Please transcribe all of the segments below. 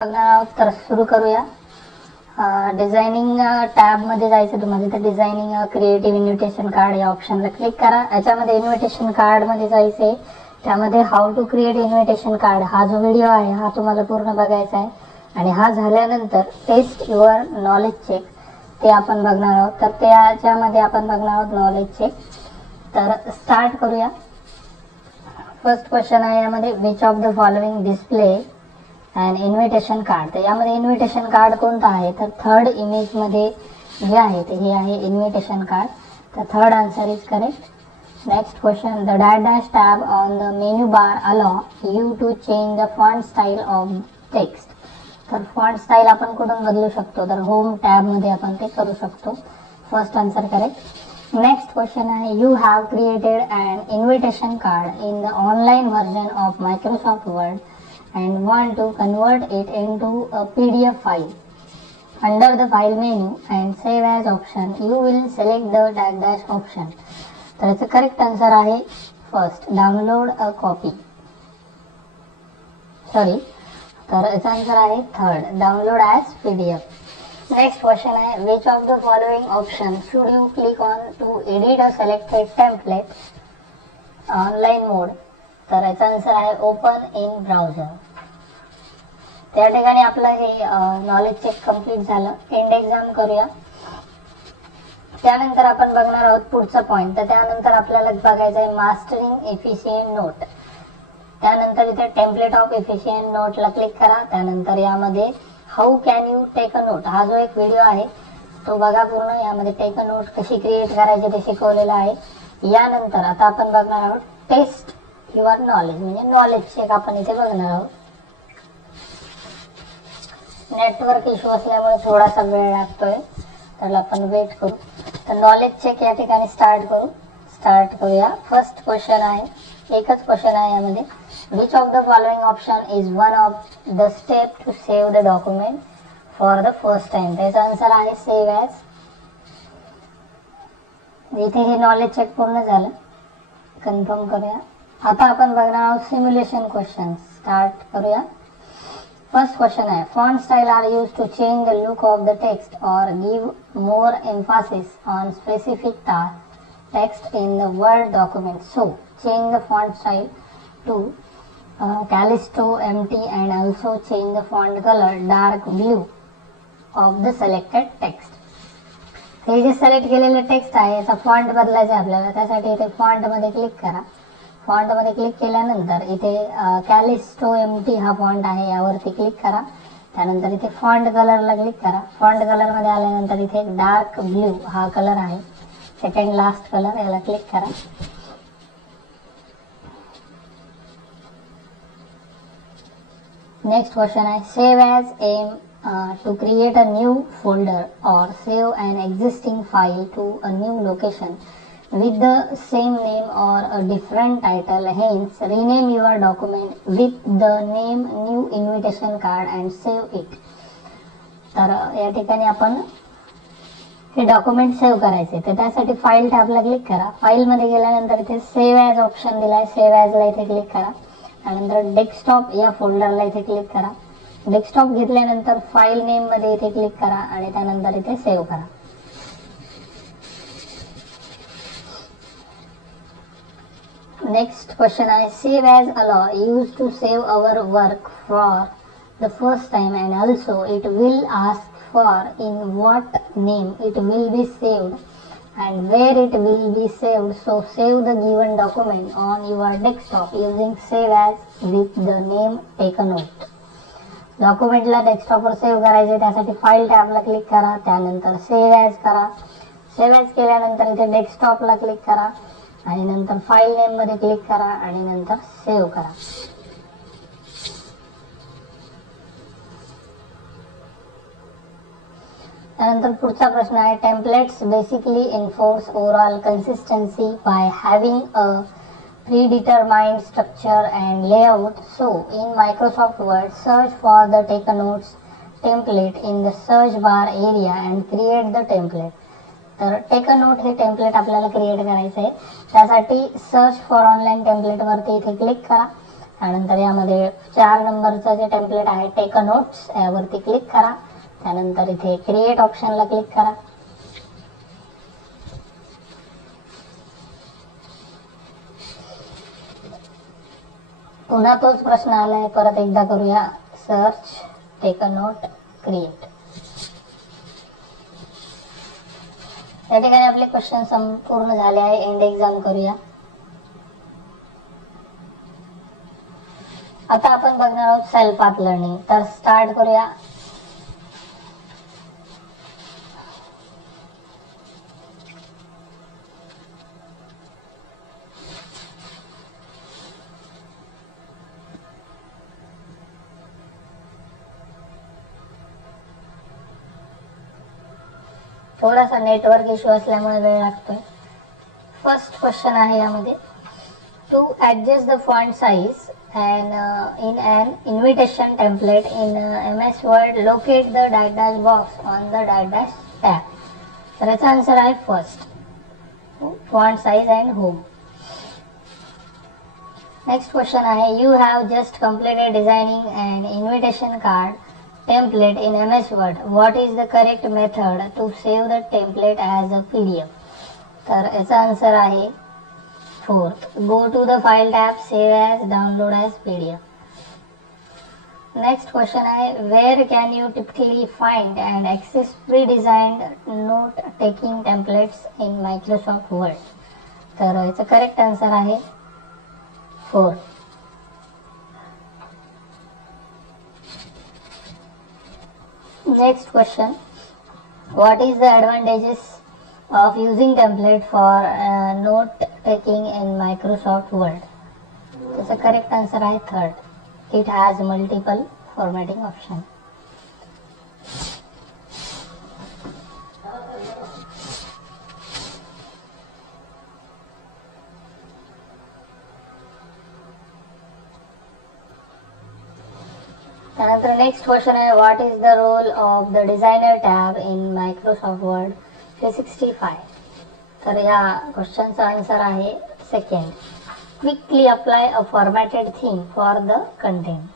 तर सुरू करूया. डिझायनिंग टॅब मध्ये जायचं तुम्हाला. तर डिझायनिंग क्रिएटिव्ह इन्व्हिटेशन कार्ड या ऑप्शनला क्लिक करा. याच्यामध्ये इन्व्हिटेशन कार्ड मध्ये जायचंय. त्यामध्ये how to create invitation card हा जो व्हिडिओ आहे हा तुम्हाला पूर्ण बघायचा आहे. आणि हा झाल्यानंतर टेस्ट युअर नॉलेज चेक ते आपण बघणार आहोत. तर त्याच्यामध्ये आपण बघणार आहोत नॉलेज चेक. तर स्टार्ट करूया. फर्स्ट क्वेश्चन आहे यामध्ये, which of the following display and invitation card. तर यामध्ये इन्व्हिटेशन कार्ड कोणता आहे, तर थर्ड इमेज मध्ये जे आहे ते हे आहे इन्व्हिटेशन कार्ड. तर third answer is correct. Next question, the dash tab on the menu bar allow you to change the font style of text. तर फॉन्ट स्टाईल आपण कुठून बदलू शकतो, तर होम टॅब मध्ये आपण ते करू शकतो. First answer correct. Next question आहे, you have created an invitation card in the online version of Microsoft Word and want to convert it into a PDF file. Under the file menu and save as option, you will select the dash option. तर याचं correct answer आहे first, download a copy. Sorry, तर याचा answer आहे third, download as PDF. Next question आहे, which of the following option should you click on to edit a selected template online mode. तर याचा answer आहे open in browser. त्या ठिकाणी आपलं हे नॉलेज चेक कंप्लीट झालं. एंड एक्झाम करूया. त्यानंतर आपण बघणार आहोत पुढचा पॉइंट. तर त्यानंतर आपल्याला बघायचं आहे मास्टरिंग एफिशिएंट नोट. त्यानंतर इथे टेम्पलेट ऑफ एफिशिएंट नोटला क्लिक करा. त्यानंतर यामध्ये how can you take a note हा जो एक व्हिडिओ आहे तो बघा पूर्ण. यामध्ये टेक अ नोट कशी क्रिएट करायची ते शिकवलेलं आहे. यानंतर आता आपण बघणार आहोत टेस्ट युअर नॉलेज, म्हणजे नॉलेज चेक आपण इथे बघणार आहोत. नेटवर्क इश्यू असल्यामुळे थोडासा वेळ लागतोय, तर आपण वेट करू. तर नॉलेज चेक या ठिकाणी स्टार्ट करूया. फर्स्ट क्वेश्चन आहे, एकच क्वेश्चन आहे यामध्ये, which of the following option is one of the step to save the document for the first time. त्याचा आन्सर आहे सेव्ह ॲज. इथे हे नॉलेज चेक पूर्ण झालं. कन्फर्म करूया. आता आपण बघणार आहोत सिम्युलेशन क्वेश्चन. स्टार्ट करूया. फर्स्ट क्वेश्चन आहे, font style are use to change the look of the text or give more emphasis on specific text in the word document. So change the font style to Callisto MT and also change the font color dark blue of the selected text. हे जे select केलेले text आहे याचा font बदलायचा आहे आपल्याला. त्यासाठी इथे फॉन्ट मध्ये क्लिक करा. फॉन्ट मध्ये क्लिक केल्यानंतर इथे कॅलिस्टो MT हा फॉन्ट आहे यावरती क्लिक करा. त्यानंतर इथे फॉन्ट कलरला क्लिक करा. फॉन्ट कलर मध्ये आल्यानंतर इथे डार्क ब्ल्यू हा कलर आहे, सेकंड लास्ट कलर, याला क्लिक करा. नेक्स्ट क्वेश्चन आहे, save as aim to create a new folder or save an existing file to a new location with the same name or a different title. Hence, rename your document with the name new invitation card and save it. तर या ठिकाणी आपण हे document save करायचे. तर त्यासाठी file टॅबला click करा. File मध्ये गेल्यानंतर इथे सेव्ह ॲज ऑप्शन दिलाय. सेव्ह ॲजला इथे क्लिक करा. त्यानंतर डेस्कटॉप या फोल्डरला इथे क्लिक करा. डेस्कटॉप घेतल्यानंतर फाईल नेम मध्ये इथे क्लिक करा आणि त्यानंतर इथे सेव्ह करा. नेक्स्ट क्वेश्चन आहे, save as allow use to save our work for the first time and also it will ask for in what name it will be saved and where it will be saved. So save the given document on your desktop using save as with the name take a note. डॉक्युमेंटला डेस्कटॉपवर save करायचे. त्यासाठी file टॅबला click करा. त्यानंतर save as करा. Save as केल्यानंतर इथे डेस्कटॉपला click करा आणि नंतर फाईल नेम मध्ये क्लिक करा आणि नंतर सेव्ह करा. त्यानंतर पुढचा प्रश्न आहे, templates basically enforce overall consistency by having a predetermined structure and layout. So in Microsoft Word, search for the take a notes template in the search bar area and create the template. तर take a note हे template आपल्याला create करायचं आहे. त्यासाठी search for online template वरती इथे click करा त्यानंतर यामध्ये 4 नंबरचं जे टेम्पलेट आहे टेक अ नोट्स यावरती क्लिक करा. त्यानंतर इथे क्रिएट ऑप्शनला क्लिक करा. पुन्हा तोच प्रश्न आलाय, परत एकदा करूया. Search take a note create. या ठिकाणी आपले क्वेश्चन संपूर्ण झाले आहे. एंड एक्झाम करूया. आता आपण बघणार आहोत सेल्फ पाथ लर्निंग. तर स्टार्ट करूया. थोडासा नेटवर्क इश्यू असल्यामुळे वेळ लागतोय. फर्स्ट क्वेश्चन आहे यामध्ये, to adjust the font size and in an invitation template in MS Word, locate the dash box on the dash tab. तर याचा आन्सर आहे first, font size and home. Next question आहे, you have just completed designing an invitation card template in MS Word. What is the correct method to save the template as a PDF? तर याचा answer आहे fourth, go to the file tab, save as, download as PDF. Next question आहे, where can you typically find and access pre-designed note taking templates in Microsoft Word? तर याचा correct answer आहे 4. Next question, what is the advantages of using template for note taking in Microsoft Word? त्याचा correct answer आहे third, it has multiple formatting option. त्यानंतर next question आहे, what is the role of the designer tab in Microsoft Word 365? तर या क्वेश्चनचा answer आहे second, quickly apply a formatted theme for the content.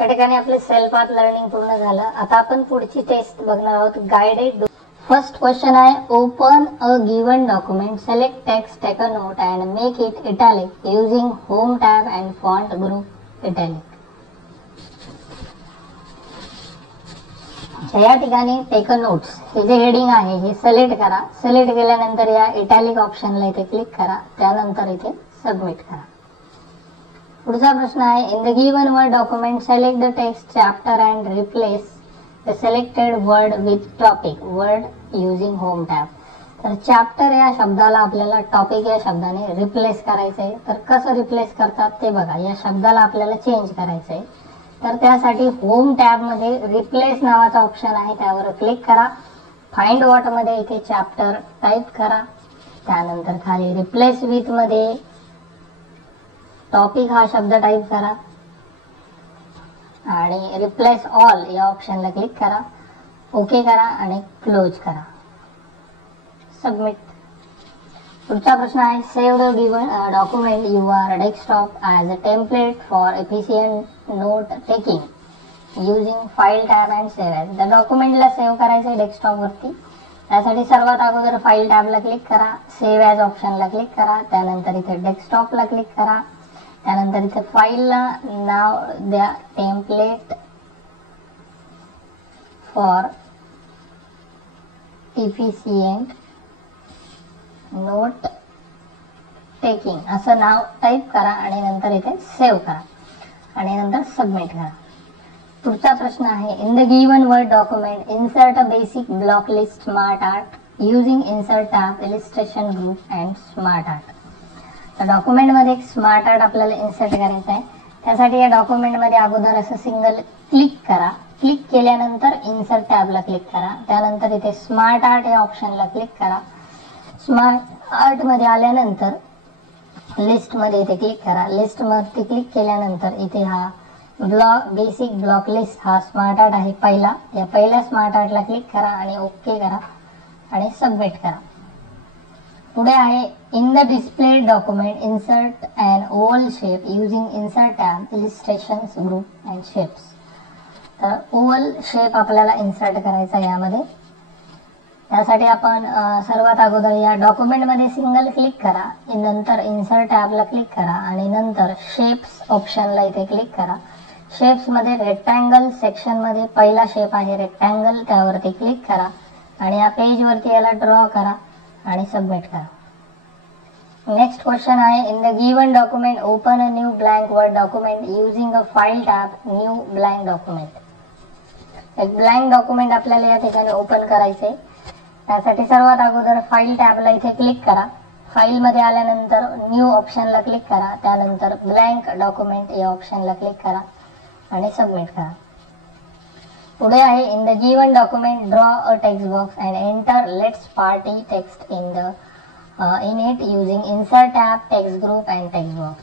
या ठिकाणी आपले सेल्फ पाथ लर्निंग पूर्ण झालं. आता आपण पुढची टेस्ट बघणार आहोत, गाइडेड. फर्स्ट क्वेश्चन आहे, open a given document, select text, take a note and make it italic using home tab and font group italic. या ठिकाणी टेक अ नोट्स हे जे हेडिंग आहे हे सिलेक्ट करा. सिलेक्ट केल्यानंतर या इटॅलिक ऑप्शनला इथे क्लिक करा. त्यानंतर इथे सबमिट करा. पुढचा प्रश्न आहे, in the given word document select the text chapter and replace the selected word with topic word using home tab. तर चॅप्टर या शब्दाला आपल्याला टॉपिक या शब्दाने रिप्लेस करायचंय. तर कसं रिप्लेस करतात ते बघा. या शब्दाला आपल्याला चेंज करायचंय. तर त्यासाठी होम टॅब मध्ये रिप्लेस नावाचा ऑप्शन आहे, त्यावर क्लिक करा. फाइंड वॉट मध्ये इथे चॅप्टर टाइप करा. त्यानंतर खाली रिप्लेस विथ मध्ये टॉपिक हा शब्द टाइप करा आणि रिप्लेस ऑल या ऑप्शनला क्लिक करा. ओके करा आणि क्लोज करा. सबमिट. पुढचा प्रश्न आहे, save the given document you're desktop as a template for efficient note taking using file tab and save as. त्या डॉक्युमेंटला सेव्ह करायचं आहे डेस्कटॉप वरती. त्यासाठी सर्वात अगोदर फाईल टॅबला क्लिक करा, सेव्ह ॲज ऑप्शनला क्लिक करा. त्यानंतर इथे डेस्कटॉपला क्लिक करा. त्यानंतर इथे फाईलला नाव द्या, template for efficient note taking असं नाव टाइप करा आणि नंतर इथे सेव्ह करा आणि नंतर सबमिट करा. पुढचा प्रश्न आहे, in the given word document insert a basic block list smart art using insert tab illustration group and smart art. तर डॉक्युमेंट मध्ये एक स्मार्ट आर्ट आपल्याला इन्सर्ट करायचं आहे. त्यासाठी या डॉक्युमेंट मध्ये अगोदर असं सिंगल क्लिक करा. क्लिक केल्यानंतर इन्सर्ट टॅबला क्लिक करा. त्यानंतर इथे स्मार्ट आर्ट या ऑप्शनला क्लिक करा. स्मार्ट आर्ट मध्ये आल्यानंतर लिस्ट मध्ये इथे क्लिक करा. लिस्ट मध्ये क्लिक केल्यानंतर इथे हा ब्लॉक बेसिक ब्लॉक लिस्ट हा स्मार्ट आर्ट आहे पहिला. या पहिल्या स्मार्ट आर्टला क्लिक करा आणि ओके करा आणि सबमिट करा. पुढे आहे in the display document insert and oval shape using insert tab illustrations group and shapes. तर ओव्हल शेप आपल्याला इन्सर्ट करायचा यामध्ये. त्यासाठी आपण सर्वात अगोदर या डॉक्युमेंटमध्ये सिंगल क्लिक करा, नंतर इन्सर्ट टॅबला क्लिक करा आणि नंतर शेप्स ऑप्शनला इथे क्लिक करा. शेप्समध्ये रेक्टँगल सेक्शनमध्ये पहिला शेप आहे रेक्टँगल, त्यावरती क्लिक करा आणि या पेजवरती याला ड्रॉ करा आणि सबमिट करा. नेक्स्ट क्वेश्चन आहे in the given document open a new blank word document using a file tab new blank document. एक ब्लँक डॉक्युमेंट आपल्याला या ठिकाणी ओपन करायचे. त्यासाठी सर्वात अगोदर फाईल टॅबला इथे क्लिक करा. फाईल मध्ये आल्यानंतर न्यू ऑप्शनला क्लिक करा, त्यानंतर ब्लँक डॉक्युमेंट या ऑप्शनला क्लिक करा आणि सबमिट करा. पुढे आहे in the given document draw a text box and enter let's party text in it using insert tab text group and text box.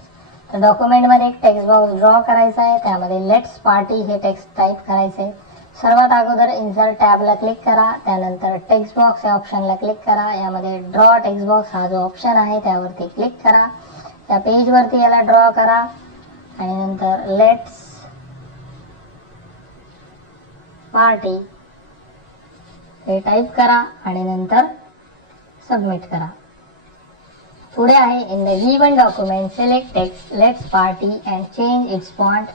तर डॉक्युमेंटमध्ये एक टेक्स्ट बॉक्स ड्रॉ करायचा आहे, त्यामध्ये लेट्स पार्टी हे टेक्स्ट टाईप करायचे. सर्वात अगोदर इन्सर्ट टॅबला क्लिक करा, त्यानंतर टेक्स्ट बॉक्स या ऑप्शनला क्लिक करा. यामध्ये ड्रॉ टेक्स्ट बॉक्स हा जो ऑप्शन आहे त्यावरती क्लिक करा. त्या पेजवरती याला ड्रॉ करा आणि नंतर लेट्स पार्टी हे टाईप करा आणि नंतर सबमिट करा. पुढे आहे in the given document select text let's party and change it's font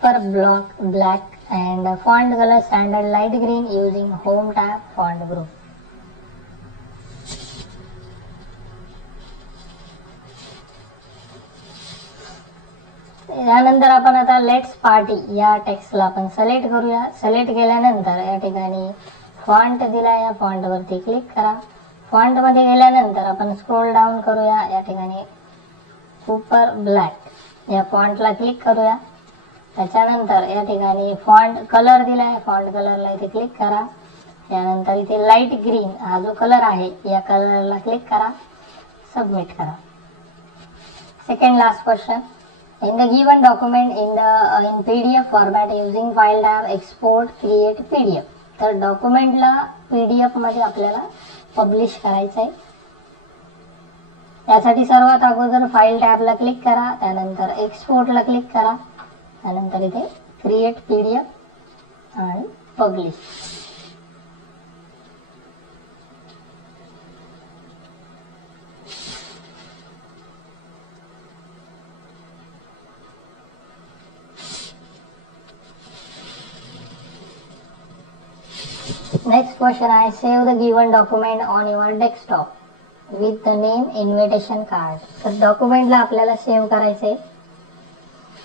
per block black and font color standard light green using home tab font group. यानंतर आपण आता लेट्स पार्टी या टेक्स्टला आपण सिलेक्ट करूया. सिलेक्ट केल्यानंतर या ठिकाणी फॉन्ट दिला, या फॉन्ट वरती क्लिक करा. फॉन्ट मध्ये गेल्यानंतर आपण स्क्रोल डाऊन करूया. या ठिकाणी सुपर ब्लॅक या फॉन्टला क्लिक करूया. त्याच्यानंतर या ठिकाणी फॉन्ट कलर दिलाय, फॉन्ट कलरला इथे क्लिक करा. यानंतर इथे लाईट ग्रीन हा जो कलर आहे या कलरला क्लिक करा, सबमिट करा. Second last question in the given document in PDF format using file tab export create PDF. तर डॉक्युमेंटला पीडीएफ मध्ये आपल्याला पब्लिश करायचं आहे. त्यासाठी सर्वात अगोदर फाईल टॅबला क्लिक करा, त्यानंतर एक्सपोर्टला क्लिक करा, त्यानंतर इथे क्रिएट पीडीएफ आणि पब्लिश. नेक्स्ट क्वेश्चन आहे save the given document on your desktop with the name invitation card. तर डॉक्युमेंटला आपल्याला सेव्ह करायचे.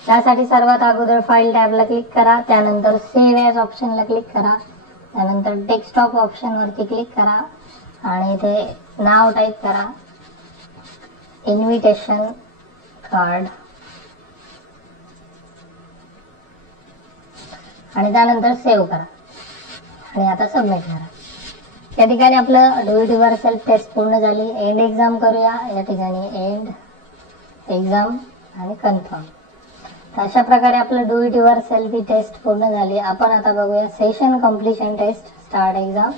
त्यासाठी सर्वात अगोदर फाईल टॅबला क्लिक करा, त्यानंतर सेव्ह ॲज ऑप्शनला क्लिक करा, त्यानंतर डेस्कटॉप ऑप्शनवरती क्लिक करा आणि इथे नाव टाईप करा इन्व्हिटेशन कार्ड आणि त्यानंतर सेव्ह करा आणि आता सबमिट करा. या ठिकाणी आपलं डू इट युअरसेल्फ टेस्ट पूर्ण झाली. एंड एक्झाम करूया. या ठिकाणी एंड एक्झाम आणि कन्फर्म. अशा प्रकारे आपलं डू इट युअरसेल्फ ही टेस्ट पूर्ण झाली. आपण आता बघूया session completion test start exam.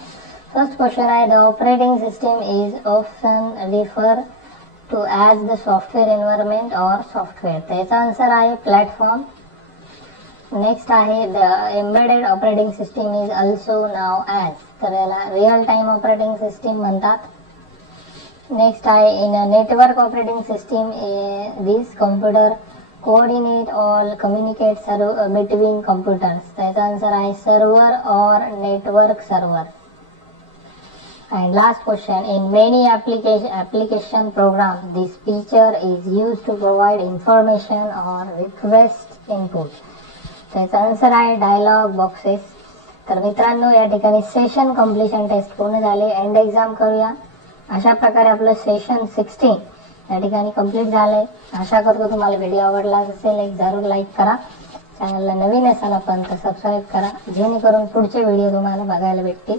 First question आहे the operating system is often refer to as the software environment or software. त्याचा आन्सर आहे प्लॅटफॉर्म. नेक्स्ट आहे the embedded operating system is also known as. तर याला real time operating system म्हणतात. Next आहे in a network operating system this computer coordinate all communicate between computers. त्याचा answer आहे server or network server. And last question, in many application programs, this feature is used to provide information or request input. त्याचा answer आहे dialogue boxes. तर मित्रांनो या ठिकाणी session completion taste पूर्ण झाले. एंड एक्झाम करूया. अशा प्रकारे आपलं सेशन 16 या ठिकाणी कंप्लीट झालंय. आशा करतो तुम्हाला व्हिडिओ आवडला असेल. एक जरूर लाईक करा. चॅनलला नवीन असाल आपण तर सबस्क्राईब करा, जेणेकरून पुढचे व्हिडिओ तुम्हाला बघायला भेटतील.